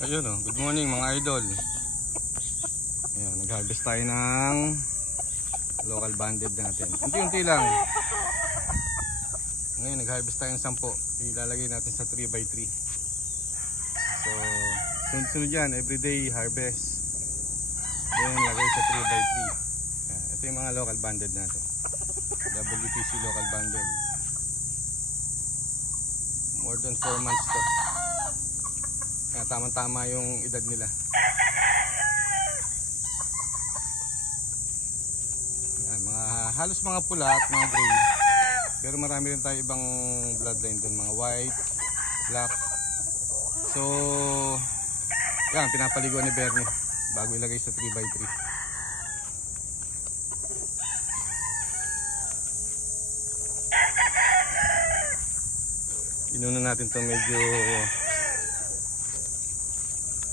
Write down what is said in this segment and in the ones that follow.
Ayun o, good morning mga idol. Ayan, nag-harvest tayo ng local banded natin. Unti-unti lang. Ngayon nag-harvest tayo ng 10. Ilalagay natin sa 3x3. So, sunod-sunod yan, everyday harvest. Then lagay sa 3x3. Ayan, ito yung mga local banded natin. WTC local banded. More than 4 months to. Kaya tamang-tama yung edad nila. Yan, halos mga pula at mga gray. Pero marami rin tayo ibang bloodline doon, mga white, black. So, yan, pinapaliguan ni Bernie bago ilagay sa 3x3. Inuna natin itong medyo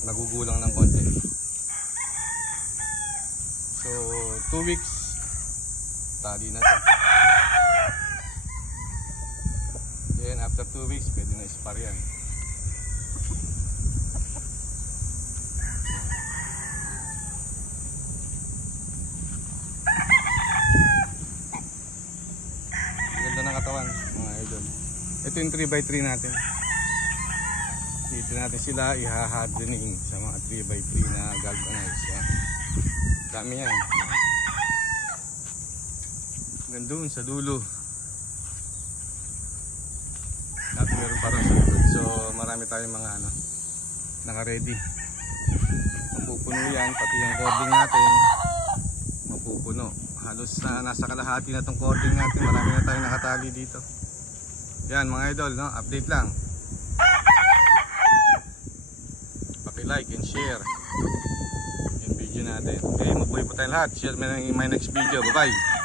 nagugulang ng konti. So 2 weeks tali na to. Then after 2 weeks pwede na ispar yan. Ganda ng katawan mga idol. Ito yung 3x3 natin. Dito natin sila iha-hardening sa mga 3x3 na galvanized. Yan. Dami yan. Gandun sa dulo. At meron pa rin sa likod. So marami tayong mga naka-ready. Mapupuno yan. Pati yung cording natin mapupuno. Halos nasa kalahati na itong cording natin. Marami na tayong nakatali dito. Yan mga idol, no? Update lang. Like and share yung video natin. Okay, mabuhay po tayong lahat. Share mo na yung my next video. Bye bye.